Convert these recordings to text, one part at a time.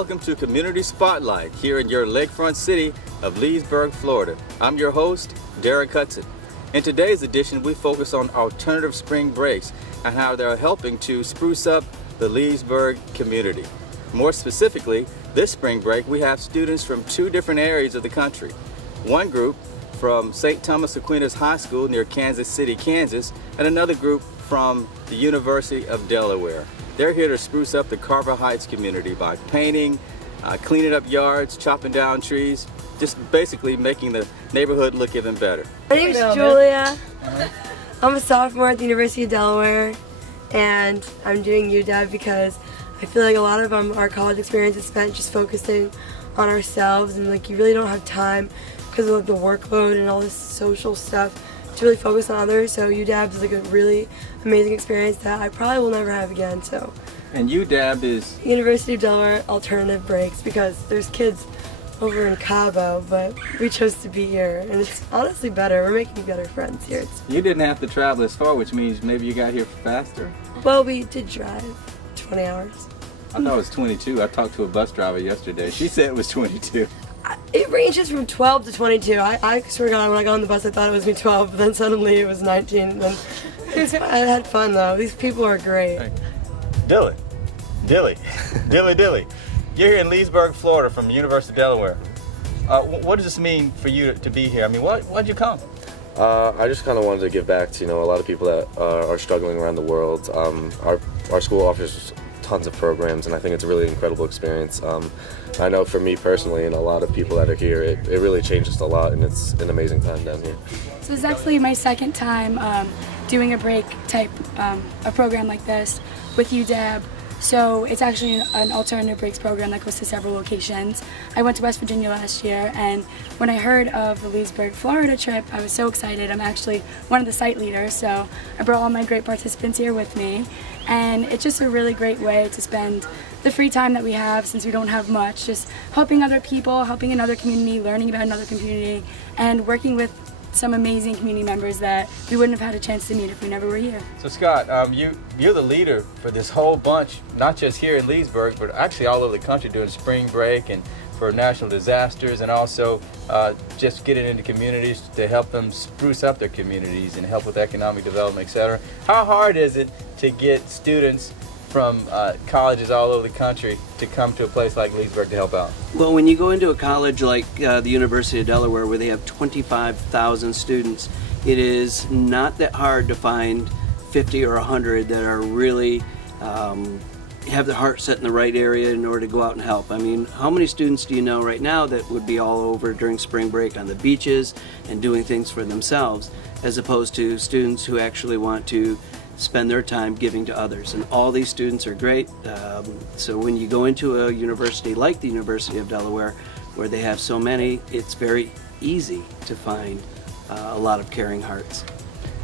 welcome to Community Spotlight here in your lakefront city of Leesburg, Florida. I'm your host, Derek Hudson. In today's edition, we focus on alternative spring breaks and how they're helping to spruce up the Leesburg community. More specifically, this spring break, we have students from two different areas of the country. One group from St. Thomas Aquinas High School near Kansas City, Kansas, and another group from the University of Delaware. They're here to spruce up the Carver Heights community by painting, cleaning up yards, chopping down trees, just basically making the neighborhood look even better. My name is Julia. I'm a sophomore at the University of Delaware, and I'm doing UW because I feel like a lot of our college experience is spent just focusing on ourselves, and like you really don't have time because of like, the workload and all this social stuff to really focus on others. So UW is like a really amazing experience that I probably will never have again. So. And UW is? University of Delaware Alternative Breaks, because there's kids over in Cabo, but we chose to be here, and it's honestly better. We're making better friends here. You didn't have to travel as far, which means maybe you got here faster? Well, we did drive 20 hours. I thought it was 22. I talked to a bus driver yesterday. She said it was 22. It ranges from 12 to 22. I swear to God, when I got on the bus, I thought it was me 12, but then suddenly it was 19. And I had fun, though. These people are great. Hey. Dilly. You're here in Leesburg, Florida from the University of Delaware. What does this mean for you to be here? I mean, why'd you come? I just kind of wanted to give back to, a lot of people that are struggling around the world. Our school offers tons of programs, and I think it's a really incredible experience. I know for me personally and a lot of people that are here, it really changes a lot, and it's an amazing time down here. So it's actually my second time doing a break type, a program like this with UW. So it's actually an alternative breaks program that goes to several locations. I went to West Virginia last year, and when I heard of the Leesburg, Florida trip, I was so excited. I'm actually one of the site leaders, so I brought all my great participants here with me. And it's just a really great way to spend the free time that we have, since we don't have much, just helping other people, helping another community, learning about another community, and working with some amazing community members that we wouldn't have had a chance to meet if we never were here. So Scott, you're the leader for this whole bunch, not just here in Leesburg, but actually all over the country doing spring break and for national disasters, and also just getting into communities to help them spruce up their communities and help with economic development, etc. How hard is it to get students from colleges all over the country to come to a place like Leesburg to help out? Well, when you go into a college like the University of Delaware, where they have 25,000 students, it is not that hard to find 50 or 100 that are really have their heart set in the right area in order to go out and help. I mean, how many students do you know right now that would be all over during spring break on the beaches and doing things for themselves, as opposed to students who actually want to spend their time giving to others? And all these students are great. So when you go into a university like the University of Delaware, where they have so many, it's very easy to find a lot of caring hearts.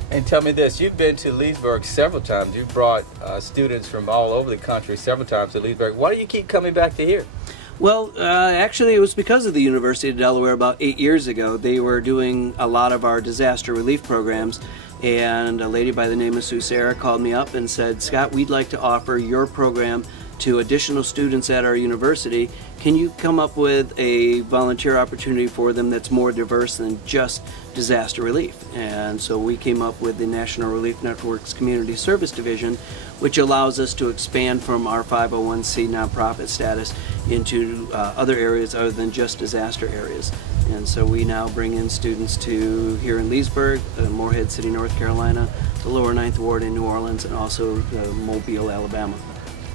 And tell me this, you've been to Leesburg several times. You've brought students from all over the country several times to Leesburg. Why do you keep coming back to here? Well, actually it was because of the University of Delaware. About 8 years ago, they were doing a lot of our disaster relief programs, and a lady by the name of Sue Sarah called me up and said, Scott, we'd like to offer your program to additional students at our university. Can you come up with a volunteer opportunity for them that's more diverse than just disaster relief? And so we came up with the National Relief Network's Community Service Division, which allows us to expand from our 501c nonprofit status into other areas other than just disaster areas. And so we now bring in students to here in Leesburg, Morehead City, North Carolina, the Lower Ninth Ward in New Orleans, and also Mobile, Alabama.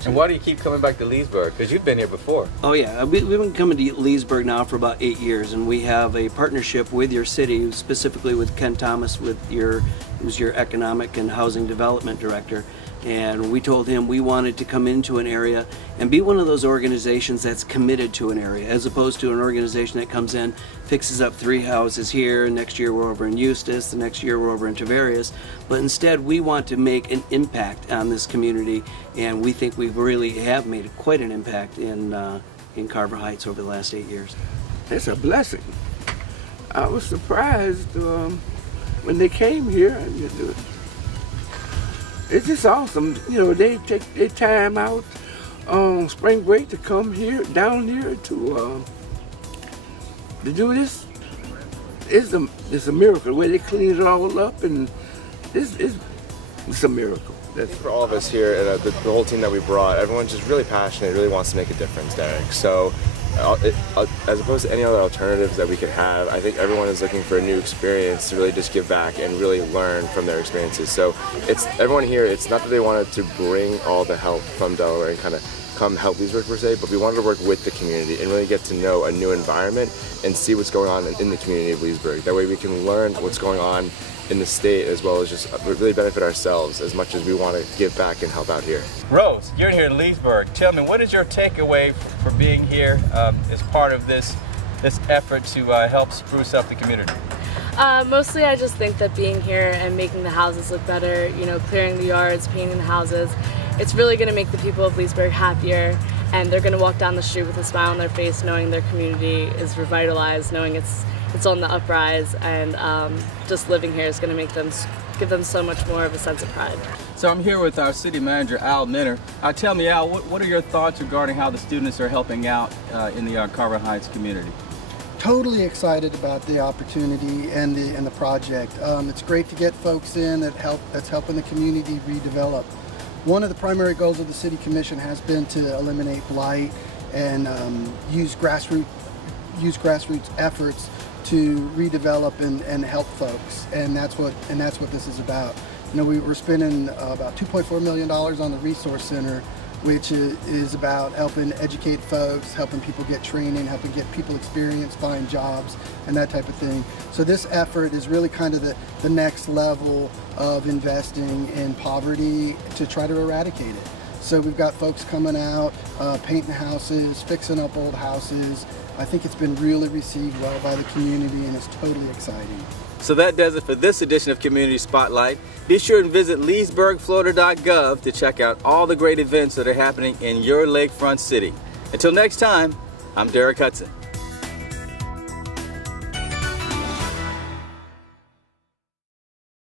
And why do you keep coming back to Leesburg? Because you've been here before. Oh yeah, we've been coming to Leesburg now for about 8 years, and we have a partnership with your city, specifically with Ken Thomas, who's your economic and housing development director. And we told him we wanted to come into an area and be one of those organizations that's committed to an area, as opposed to an organization that comes in, fixes up 3 houses here, next year we're over in Eustis, the next year we're over in Tavarius. But instead we want to make an impact on this community, and we think we really have made quite an impact in Carver Heights over the last 8 years. It's a blessing. I was surprised when they came here. It's just awesome. They take their time out spring break to come here, down here to do this. It's a miracle. The way they clean it all up, and it's a miracle. For all of us here and the whole team that we brought, everyone's just really passionate, really wants to make a difference, Derek. So as opposed to any other alternatives that we could have, I think everyone is looking for a new experience to really just give back and really learn from their experiences. So it's everyone here, it's not that they wanted to bring all the help from Delaware and kind of come help Leesburg per se, but we wanted to work with the community and really get to know a new environment and see what's going on in the community of Leesburg. That way we can learn what's going on in the state, as well as just really benefit ourselves as much as we want to give back and help out here. Rose, you're here in Leesburg. Tell me, what is your takeaway for being here as part of this effort to help spruce up the community? Mostly I just think that being here and making the houses look better, you know, clearing the yards, painting the houses, it's really going to make the people of Leesburg happier, and they're going to walk down the street with a smile on their face knowing their community is revitalized, knowing it's on the uprise, and just living here is going to give them so much more of a sense of pride. So I'm here with our city manager, Al Minner. Tell me, Al, what are your thoughts regarding how the students are helping out in the Carver Heights community? Totally excited about the opportunity and the project. It's great to get folks in that's helping the community redevelop. One of the primary goals of the City Commission has been to eliminate blight and use grassroots efforts to redevelop and help folks, and that's what this is about. You know, we're spending about $2.4 million on the Resource Center, which is about helping educate folks, helping people get training, helping get people experience, find jobs, and that type of thing. So this effort is really kind of the next level of investing in poverty to try to eradicate it. So we've got folks coming out, painting houses, fixing up old houses. I think it's been really received well by the community, and it's totally exciting. So that does it for this edition of Community Spotlight. Be sure and visit leesburgflorida.gov to check out all the great events that are happening in your lakefront city. Until next time, I'm Derek Hudson.